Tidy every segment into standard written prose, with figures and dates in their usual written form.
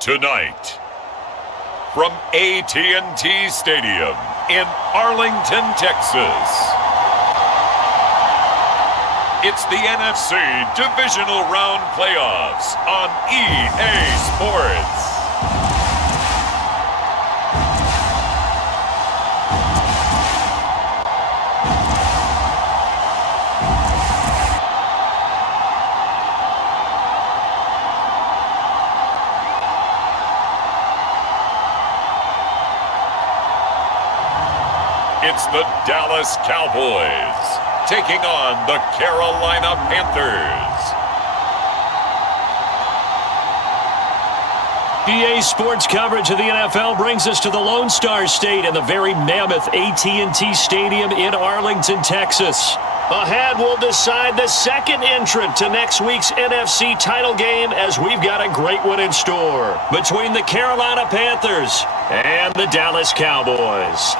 Tonight, from AT&T Stadium in Arlington, Texas, it's the NFC Divisional Round Playoffs on EA Sports. It's the Dallas Cowboys taking on the Carolina Panthers. EA Sports coverage of the NFL brings us to the Lone Star State and the very mammoth AT&T Stadium in Arlington, Texas. Ahead, we'll decide the second entrant to next week's NFC title game, as we've got a great one in store between the Carolina Panthers and the Dallas Cowboys.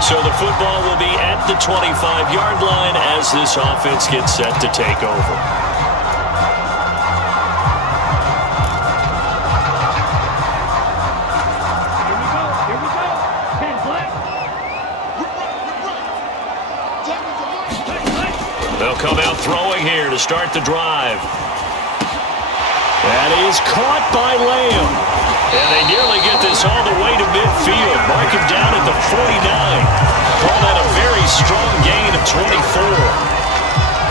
So the football will be at the 25-yard line as this offense gets set to take over. Here we go. 10 flag. They'll come out throwing here to start the drive. That is caught by Lamb. And they nearly get this all the way to midfield. Mark him down at the 49. Call that a very strong gain of 24.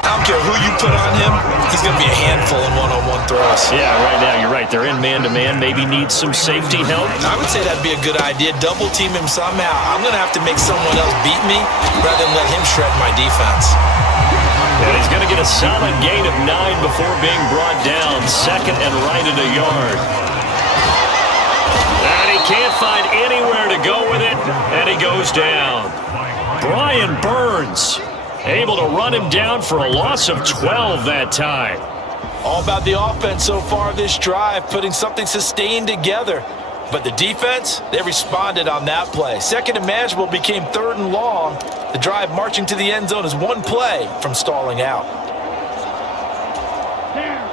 I don't care who you put on him, he's going to be a handful in one-on-one throws. Yeah, right now you're right. They're in man-to-man. Maybe needs some safety help. I would say that'd be a good idea. Double team him somehow. I'm going to have to make someone else beat me rather than let him shred my defense. And he's going to get a solid gain of 9 before being brought down. Second and right at a yard. And he can't find anywhere to go with it, and he goes down. Brian Burns able to run him down for a loss of 12 that time. All about the offense so far this drive, putting something sustained together. But the defense, they responded on that play. Second and manageable became third and long. The drive marching to the end zone is one play from stalling out.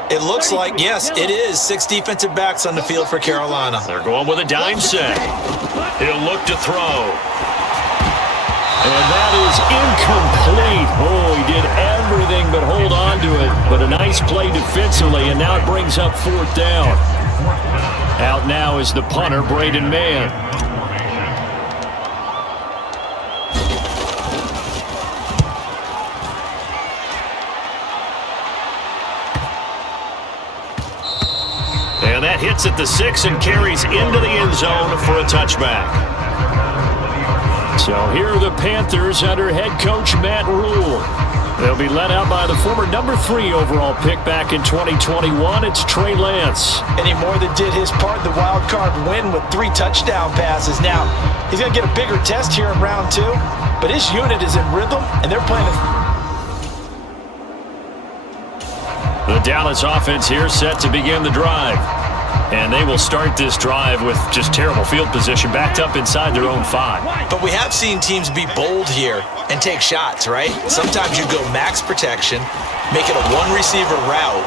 It looks like, yes, it is 6 defensive backs on the field for Carolina. They're going with a dime set. He'll look to throw. And that is incomplete. Oh, he did everything but hold on to it. But a nice play defensively, and now it brings up 4th down. Out now is the punter, Braden Mann. And that hits at the 6 and carries into the end zone for a touchback. So here are the Panthers under head coach Matt Rule. They'll be led out by the former number 3 overall pick back in 2021. It's Trey Lance. And he more than did his part. The wild card win with 3 touchdown passes. Now, he's going to get a bigger test here in round 2. But his unit is in rhythm, and they're playing The Dallas offense here set to begin the drive. And they will start this drive with just terrible field position, backed up inside their own 5. But we have seen teams be bold here and take shots, right? Sometimes you go max protection, make it a one-receiver route,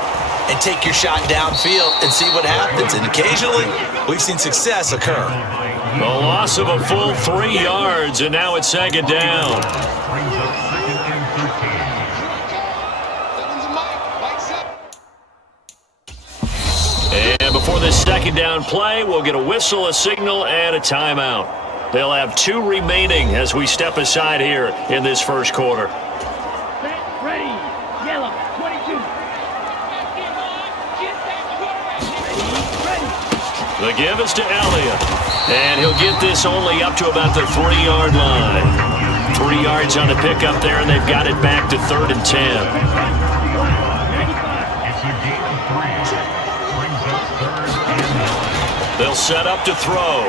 and take your shot downfield and see what happens. And occasionally, we've seen success occur. A loss of a full 3 yards, and now it's 2nd down. And before this 2nd down play, we'll get a whistle, a signal, and a timeout. They'll have 2 remaining as we step aside here in this first quarter. Set, ready, yellow, 22. The give is to Elliott. And he'll get this only up to about the 3-yard line. 3 yards on the pickup there, and they've got it back to 3rd and 10. They'll set up to throw.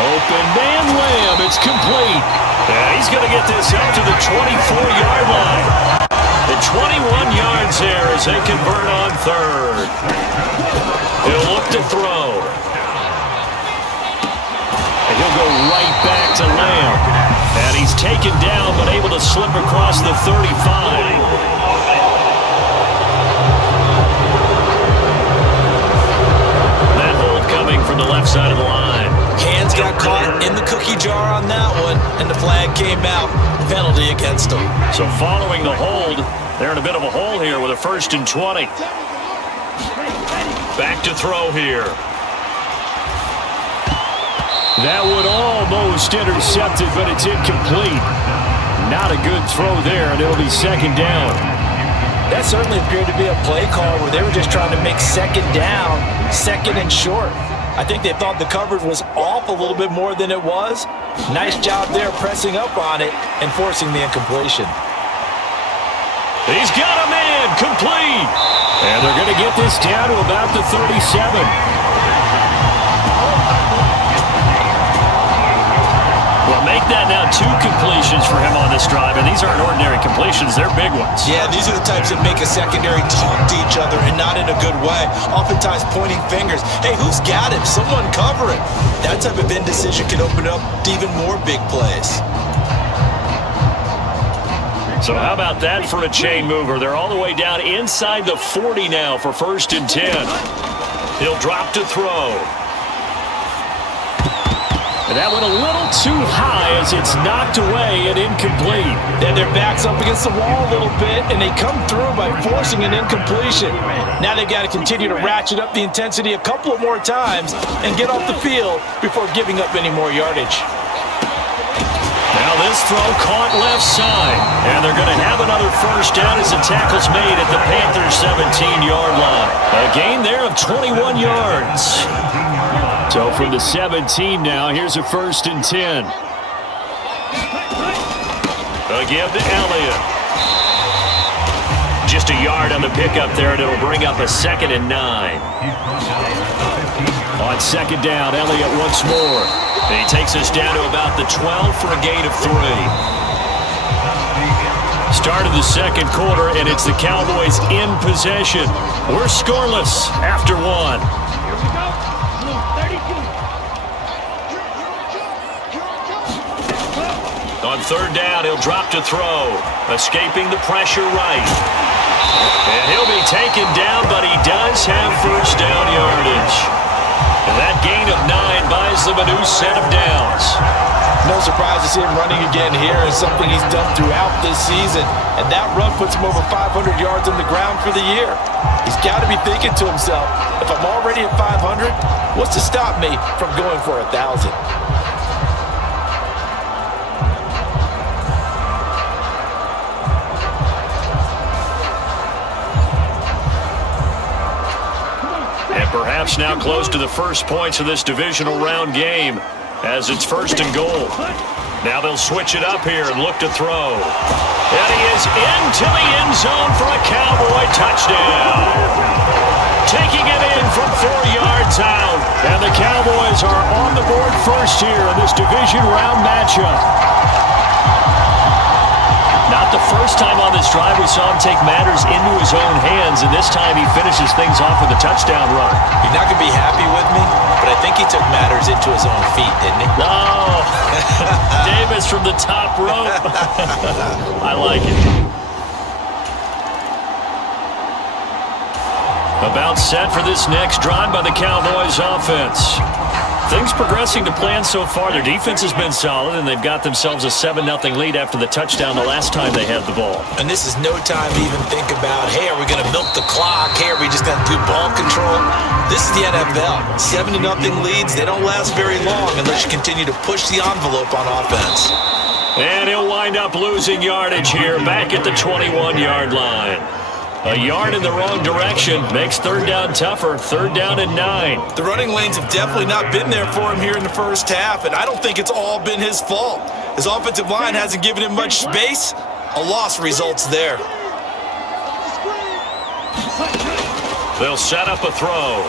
Open man, Lamb. It's complete. Yeah, he's going to get this up to the 24-yard line. The 21 yards there as they convert on 3rd. He'll look to throw. he'll go right back to Lamb. And he's taken down but able to slip across the 35. From the left side of the line. Hands got caught in the cookie jar on that one, and the flag came out. Penalty against them. So following the hold, they're in a bit of a hole here with a 1st and 20. Back to throw here. That would almost intercepted, but it's incomplete. Not a good throw there, and it'll be 2nd down. That certainly appeared to be a play call where they were just trying to make 2nd down, 2nd and short. I think they thought the coverage was off a little bit more than it was. Nice job there pressing up on it and forcing the incompletion. He's got a man, complete. And they're going to get this down to about the 37. Well, make that now 2 completions for him on this drive, and these aren't ordinary completions. They're big ones. Yeah, these are the types that make a secondary talk to each other, and not in a good way. Oftentimes pointing fingers. Hey, who's got him? Someone cover it. That type of indecision can open up to even more big plays. So how about that for a chain mover? They're all the way down inside the 40 now for 1st and 10. He'll drop to throw. And that went a little too high as it's knocked away and incomplete. Then their back's up against the wall a little bit, and they come through by forcing an incompletion. Now they've got to continue to ratchet up the intensity a couple of more times and get off the field before giving up any more yardage. Now this throw caught left side, and they're going to have another 1st down as the tackle's made at the Panthers' 17-yard line. A gain there of 21 yards. So from the 17 now, here's a 1st and 10. Again to Elliott. Just a yard on the pickup there, and it'll bring up a 2nd and 9. On 2nd down, Elliott once more. And he takes us down to about the 12 for a gain of 3. Start of the 2nd quarter, and it's the Cowboys in possession. We're scoreless after 1. On 3rd down, he'll drop to throw, escaping the pressure right. And he'll be taken down, but he does have 1st down yardage. And that gain of 9 buys them a new set of downs. No surprise to see him running again here. It's something he's done throughout this season. And that run puts him over 500 yards on the ground for the year. He's got to be thinking to himself, if I'm already at 500, what's to stop me from going for 1,000? Perhaps now close to the first points of this divisional round game as it's 1st and goal. Now they'll switch it up here and look to throw. And he is into the end zone for a Cowboy touchdown. Taking it in from 4 yards out. And the Cowboys are on the board first here in this division round matchup. Not the first time on this drive we saw him take matters into his own hands, and this time he finishes things off with a touchdown run. You're not going to be happy with me, but I think he took matters into his own feet, didn't he? No. Davis from the top rope. I like it. About set for this next drive by the Cowboys offense. Things progressing to plan so far. Their defense has been solid, and they've got themselves a 7-0 lead after the touchdown the last time they had the ball. And this is no time to even think about, hey, are we going to milk the clock? Hey, are we just going to do ball control? This is the NFL. 7-0 leads, they don't last very long unless you continue to push the envelope on offense. And he'll wind up losing yardage here back at the 21-yard line. A yard in the wrong direction makes 3rd down tougher. 3rd down and 9. The running lanes have definitely not been there for him here in the first half, and I don't think it's all been his fault. His offensive line hasn't given him much space. A loss results there. They'll set up a throw.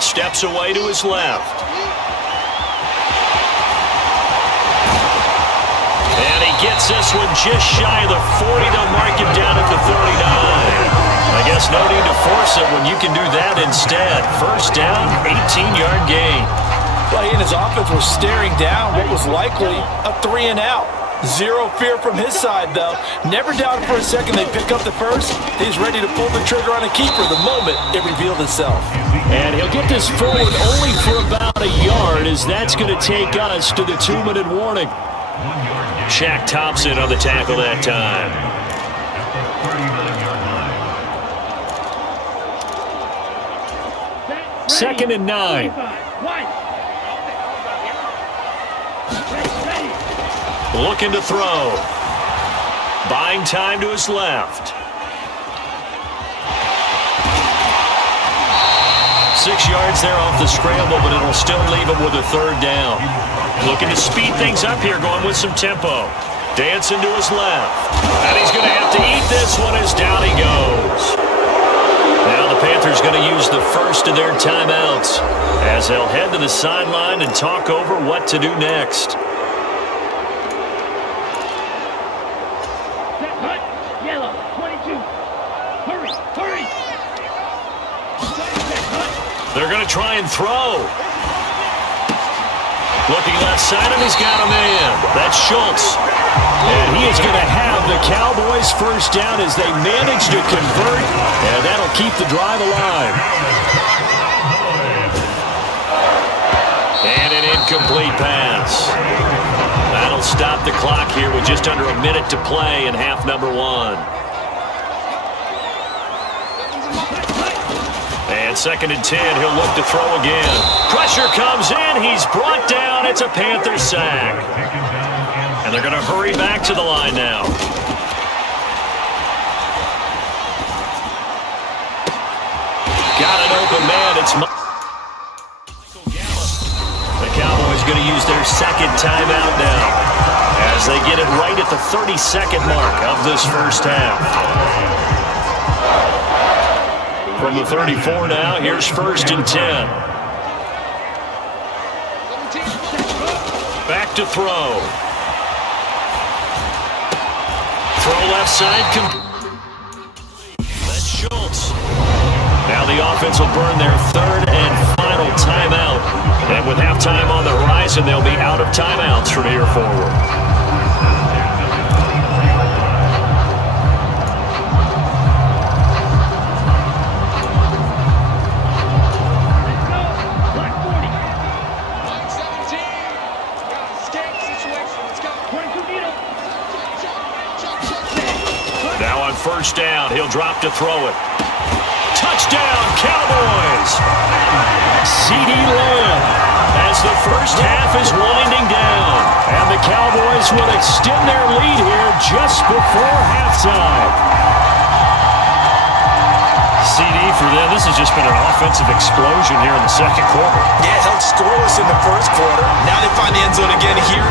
Steps away to his left. And he gets this one just shy of the 40. They'll mark him down at the 39. I guess no need to force it when you can do that instead. 1st down, 18-yard gain. Well, he and his his offense was staring down what was likely a 3-and-out. Zero fear from his side, though. Never doubted for a second they'd pick up the first. He's ready to pull the trigger on a keeper the moment it revealed itself. And he'll get this forward only for about a yard, as that's going to take us to the 2-minute warning. Shaq Thompson on the tackle that time. Second and 9. Looking to throw. Buying time to his left. 6 yards there off the scramble, but it'll still leave him with a third down. Looking to speed things up here, going with some tempo. Dancing to his left. And he's going to have to eat this one as down he goes. Now the Panthers going to use the first of their timeouts as they'll head to the sideline and talk over what to do next. Hut, yellow, 22. Hurry, hurry. They're going to try and throw. Looking left side, and he's got a man. That's Schultz. And he is going to have the Cowboys first down as they manage to convert, and that'll keep the drive alive. And an incomplete pass. That'll stop the clock here with just under a minute to play in half number 1. And second and 10, he'll look to throw again. Pressure comes in. He's brought down. It's a Panthers sack. And they're going to hurry back to the line now. Got an open man. It's Michael Gallup. The Cowboys going to use their second timeout now as they get it right at the 30-second mark of this first half. From the 34 now, here's first and 10. Back to throw. Throw left side. That's Schultz. Now the offense will burn their third and final timeout. And with halftime on the horizon, they'll be out of timeouts from here forward. First down, he'll drop to throw it. Touchdown, Cowboys! CeeDee Lamb as the first half is winding down. And the Cowboys will extend their lead here just before halftime. CeeDee for them, this has just been an offensive explosion here in the second quarter. Yeah, held scoreless in the first quarter. Now they find the end zone again here.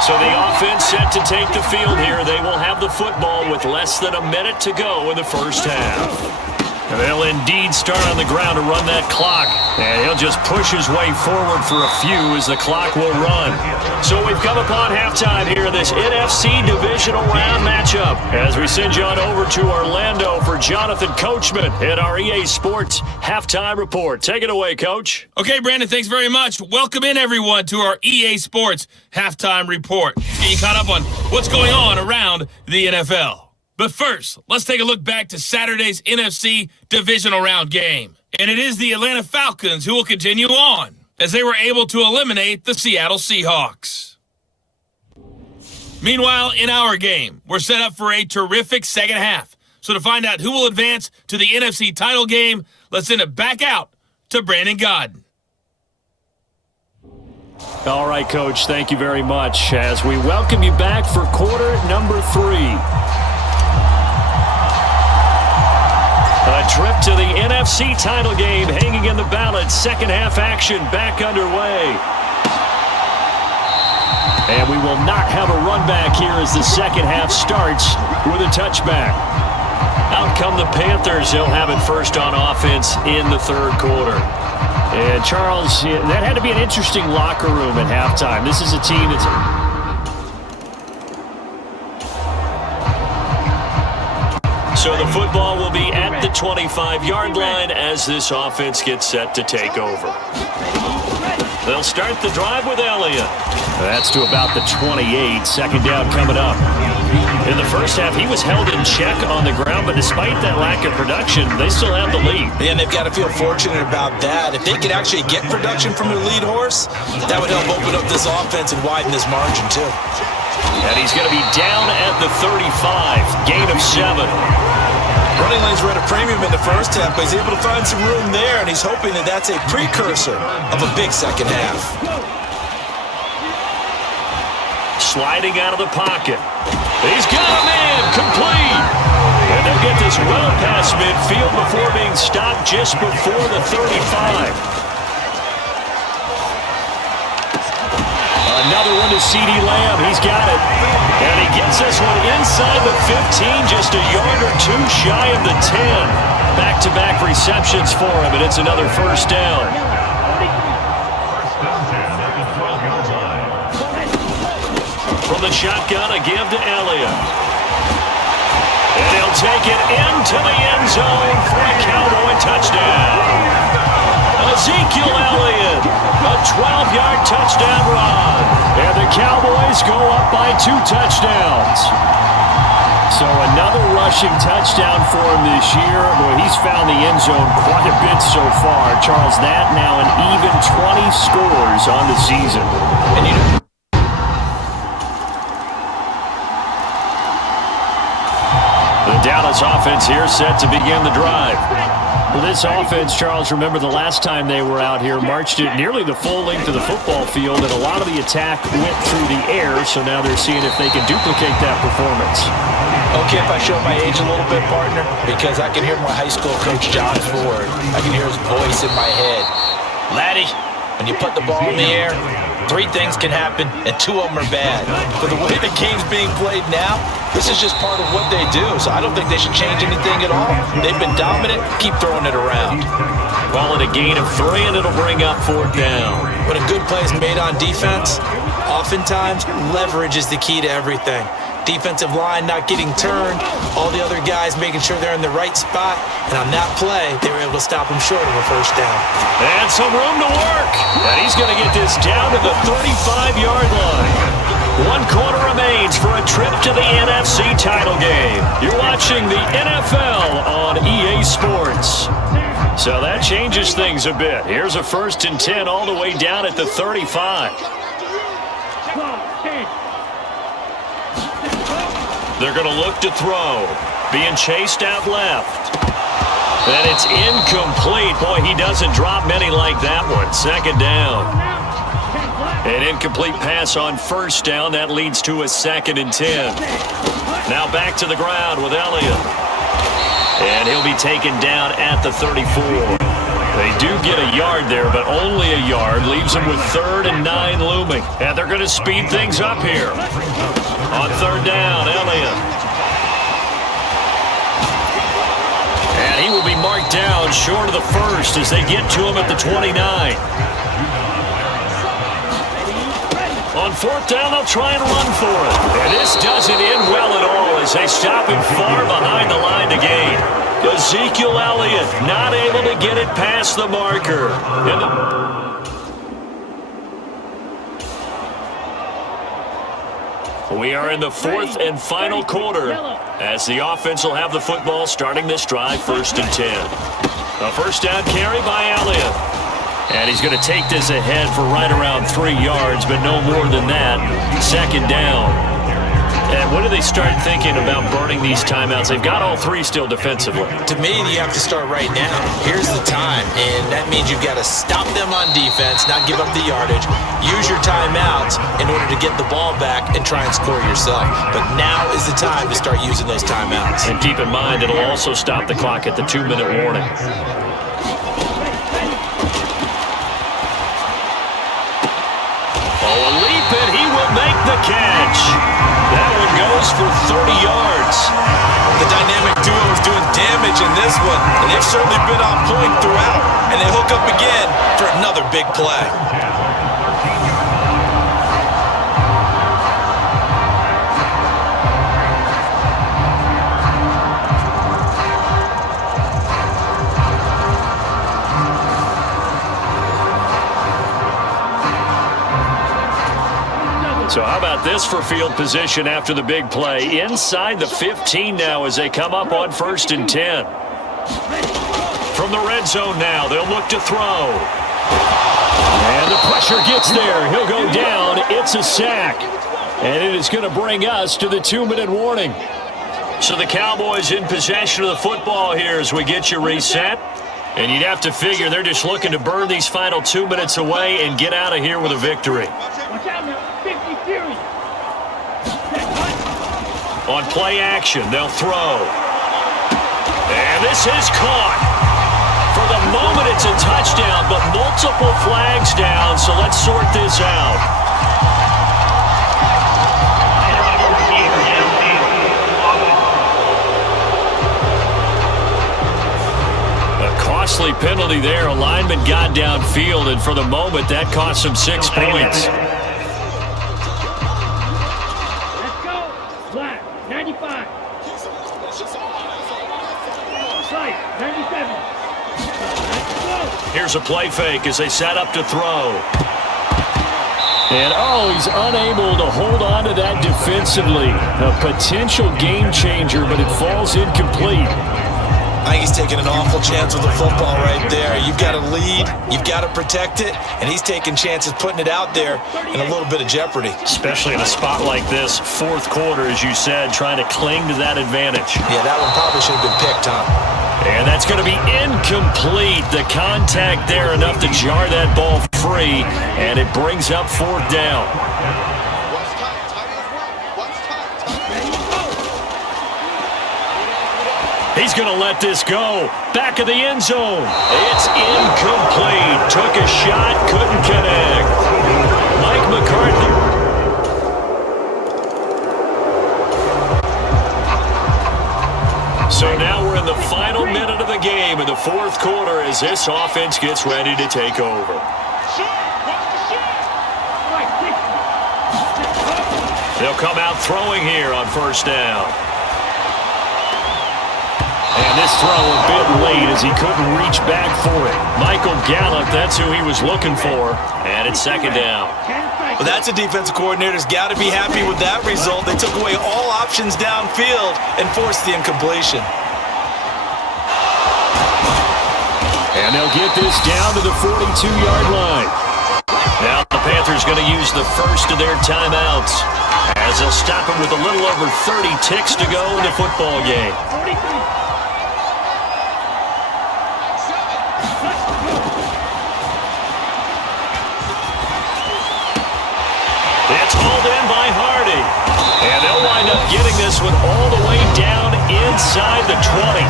So the offense set to take the field here. They will have the football with less than a minute to go in the first half. And they'll indeed start on the ground to run that clock. And he'll just push his way forward for a few as the clock will run. So we've come upon halftime here in this NFC Divisional Round matchup as we send you on over to Orlando for Jonathan Coachman in our EA Sports Halftime Report. Take it away, Coach. Okay, Brandon, thanks very much. Welcome in, everyone, to our EA Sports Halftime Report. Get you caught up on what's going on around the NFL. But first, let's take a look back to Saturday's NFC Divisional Round game. And it is the Atlanta Falcons who will continue on as they were able to eliminate the Seattle Seahawks. Meanwhile, in our game, we're set up for a terrific second half. So to find out who will advance to the NFC title game, let's send it back out to Brandon Godden. All right, Coach, thank you very much as we welcome you back for quarter number 3. A trip to the NFC title game hanging in the balance. Second half action back underway. And we will not have a run back here as the second half starts with a touchback. Out come the Panthers. They'll have it first on offense in the third quarter. And Charles, that had to be an interesting locker room at halftime. This is a team that's... So the football will be at the the 25-yard line as this offense gets set to take over. They'll start the drive with Elliott. That's to about the 28. Second down coming up. In the first half, he was held in check on the ground, but despite that lack of production, they still have the lead. And they've got to feel fortunate about that. If they could actually get production from their lead horse, that would help open up this offense and widen this margin, too. And he's going to be down at the 35, gain of 7. Running lanes were at a premium in the first half, but he's able to find some room there, and he's hoping that that's a precursor of a big second half. Sliding out of the pocket. He's got a man, complete. And they'll get this well past midfield before being stopped just before the 35. Another one to C.D. Lamb. He's got it. And he gets this one inside the 15, just a yard or two shy of the 10. Back-to-back receptions for him, and it's another first down. From the shotgun, a give to Elliott. And he'll take it into the end zone for a Cowboy touchdown. Ezekiel Elliott, a 12-yard touchdown run. And the Cowboys go up by 2 touchdowns. So another rushing touchdown for him this year. Boy, he's found the end zone quite a bit so far. Charles, that now an even 20 scores on the season. And you know, the Dallas offense here set to begin the drive. Well, this offense, Charles, remember the last time they were out here, marched it nearly the full length of the football field, and a lot of the attack went through the air, so now they're seeing if they can duplicate that performance. Okay, if I show my age a little bit, partner, because I can hear my high school coach, John Ford. I can hear his voice in my head. Laddie, when you put the ball in the air, 3 things can happen, and 2 of them are bad. But the way the game's being played now, this is just part of what they do, so I don't think they should change anything at all. They've been dominant. Keep throwing it around. Call it a gain of 3, and it'll bring up 4th down. When a good play is made on defense, oftentimes leverage is the key to everything. Defensive line not getting turned, all the other guys making sure they're in the right spot, and on that play, they were able to stop him short of a first down. And some room to work. And he's going to get this down to the 35-yard line. 1 quarter remains for a trip to the NFC title game. You're watching the NFL on EA Sports. So that changes things a bit. Here's a 1st and 10 all the way down at the 35. They're going to look to throw. Being chased out left. And it's incomplete. Boy, he doesn't drop many like that one. 2nd down. An incomplete pass on 1st down. That leads to a 2nd and 10. Now back to the ground with Elliott. And he'll be taken down at the 34. They do get a yard there, but only a yard. Leaves them with 3rd and 9 looming. And they're going to speed things up here. On 3rd down, Elliott. And he will be marked down short of the 1st as they get to him at the 29. On 4th down, they'll try and run for it. And this doesn't end well at all as they stop him far behind the line to gain. Ezekiel Elliott not able to get it past the marker. We are in the 4th and final quarter as the offense will have the football starting this drive 1st and 10. A 1st down carry by Elliott. And he's going to take this ahead for right around 3 yards, but no more than that. 2nd down. And when do they start thinking about burning these timeouts? They've got all 3 still defensively. To me, you have to start right now. Here's the time, and that means you've got to stop them on defense, not give up the yardage. Use your timeouts in order to get the ball back and try and score yourself. But now is the time to start using those timeouts. And keep in mind, it'll also stop the clock at the 2-minute warning. Oh, a leap, and he will make the catch. That one goes for 30 yards. The dynamic duo is doing damage in this one, and they've certainly been on point throughout. And they hook up again for another big play. So how about this for field position after the big play? Inside the 15 now as they come up on 1st and 10. From the red zone now, they'll look to throw. And the pressure gets there. He'll go down. It's a sack. And it is going to bring us to the 2-minute warning. So the Cowboys in possession of the football here as we get you reset. And you'd have to figure they're just looking to burn these final 2 minutes away and get out of here with a victory. Watch out now. 50 series. On play action, they'll throw. And this is caught. For the moment, it's a touchdown, but multiple flags down, so let's sort this out. A costly penalty there. A lineman got downfield, and for the moment, that cost him 6 points. Let's go. Black. 95. Slice. 97. Here's a play fake as they set up to throw. And, he's unable to hold on to that defensively. A potential game changer, but it falls incomplete. I think he's taking an awful chance with the football right there. You've got to lead, you've got to protect it, and he's taking chances putting it out there in a little bit of jeopardy. Especially in a spot like this, 4th quarter, as you said, trying to cling to that advantage. Yeah, that one probably should have been picked, huh? And that's going to be incomplete. The contact there enough to jar that ball free, and it brings up 4th down. He's going to let this go. Back of the end zone. It's incomplete. Took a shot, couldn't connect. Mike McCarthy. So now we're in the final minute of the game in the 4th quarter as this offense gets ready to take over. They'll come out throwing here on 1st down. And this throw a bit late as he couldn't reach back for it. Michael Gallup, that's who he was looking for. And it's 2nd down. Well, that's a defensive coordinator's got to be happy with that result. They took away all options downfield and forced the incompletion. And they'll get this down to the 42-yard line. Now the Panthers going to use the first of their timeouts as they'll stop him with a little over 30 ticks to go in the football game. 43. It's hauled in by Hardy. And they'll wind up getting this one all the way down inside the 20.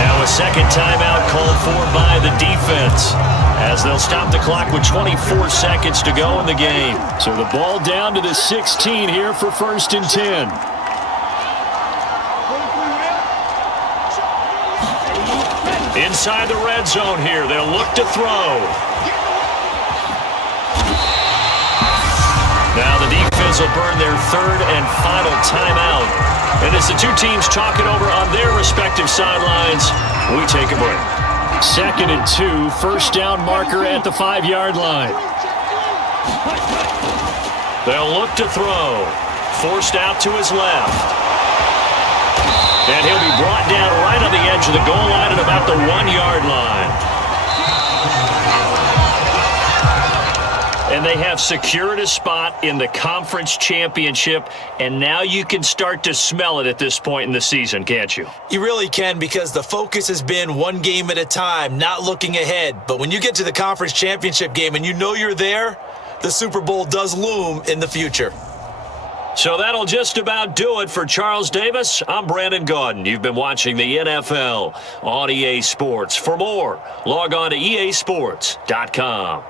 Now a 2nd timeout called for by the defense as they'll stop the clock with 24 seconds to go in the game. So the ball down to the 16 here for 1st and 10. Inside the red zone here, they'll look to throw. Now the defense will burn their 3rd and final timeout. And as the two teams talk it over on their respective sidelines, we take a break. 2nd and 2, 1st down marker at the 5-yard line. They'll look to throw. Forced out to his left. And he'll be brought down right on the edge of the goal line at about the 1-yard line. And they have secured a spot in the conference championship, and now you can start to smell it at this point in the season, can't you? You really can, because the focus has been one game at a time, not looking ahead. But when you get to the conference championship game and you know you're there, the Super Bowl does loom in the future. So that'll just about do it for Charles Davis. I'm Brandon Gaudin. You've been watching the NFL on EA Sports. For more, log on to easports.com.